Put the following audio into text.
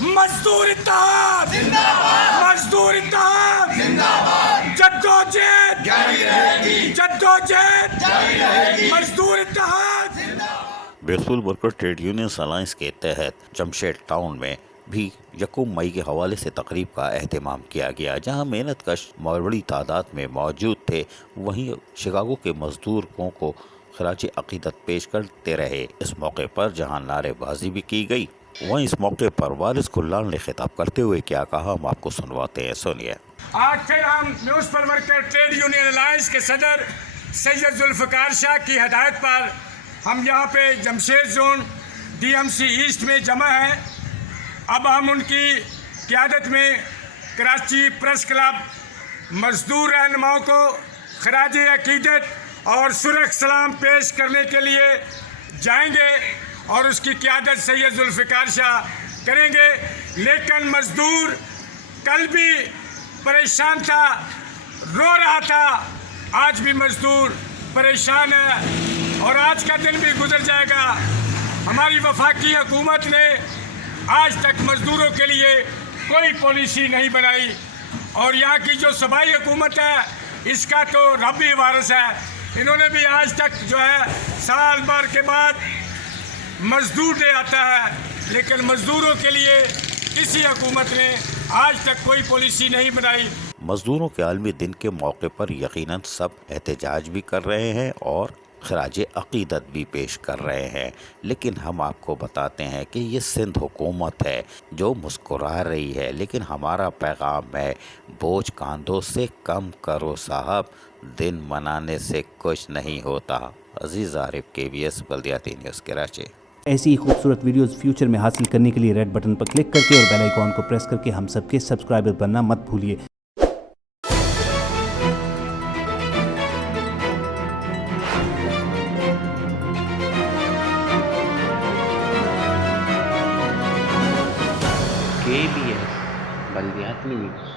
مزدور اتحاد مزدور اتحاد جدوجہد جدوجہد مزدور اتحاد۔ بیرسول ورکر ٹریڈ یونینز الائنس کے تحت جمشید ٹاؤن میں بھی یکم مئی کے حوالے سے تقریب کا اہتمام کیا گیا، جہاں محنت کش بڑی تعداد میں موجود تھے۔ وہیں شکاگو کے مزدوروں کو خراج عقیدت پیش کرتے رہے۔ اس موقع پر جہاں نعرے بازی بھی کی گئی، وہیں اس موقع پر وارث کلال نے خطاب کرتے ہوئے کیا کہا، ہم آپ کو سنواتے ہیں، سنیے۔ آج پھر ہم municipal worker trade union alliance کے صدر سید ذوالفقار شاہ کی ہدایت پر ہم یہاں پہ Jamshed zone D M C east میں جمع ہیں۔ اب ہم ان کی قیادت میں کراچی پریس کلب مزدور رہنماؤں کو خراج عقیدت اور سرخ سلام پیش کرنے کے لیے جائیں گے اور اس کی قیادت سید ذوالفقار شاہ کریں گے۔ لیکن مزدور کل بھی پریشان تھا، رو رہا تھا، آج بھی مزدور پریشان ہے اور آج کا دن بھی گزر جائے گا۔ ہماری وفاقی حکومت نے آج تک مزدوروں کے لیے کوئی پالیسی نہیں بنائی، اور یہاں کی جو صوبائی حکومت ہے اس کا تو رب ہی وارث ہے۔ انہوں نے بھی آج تک جو ہے سال بھر کے بعد مزدور ڈے آتا ہے، لیکن مزدوروں کے لیے کسی حکومت نے آج تک کوئی پالیسی نہیں بنائی۔ مزدوروں کے عالمی دن کے موقع پر یقیناً سب احتجاج بھی کر رہے ہیں اور خراج عقیدت بھی پیش کر رہے ہیں، لیکن ہم آپ کو بتاتے ہیں کہ یہ سندھ حکومت ہے جو مسکرا رہی ہے، لیکن ہمارا پیغام ہے بوجھ کاندھوں سے کم کرو صاحب، دن منانے سے کچھ نہیں ہوتا۔ عزیز عارف، KBS بلدیاتی نیوز کراچی۔ ایسی ہی خوبصورت ویڈیوز فیوچر میں حاصل کرنے کے لیے ریڈ بٹن پر کلک کر کے اور بیل آئیکن کو پریس کر کے ہم سب کے سبسکرائبر بننا مت بھولیے۔ KBS بلدیاتی نیوز۔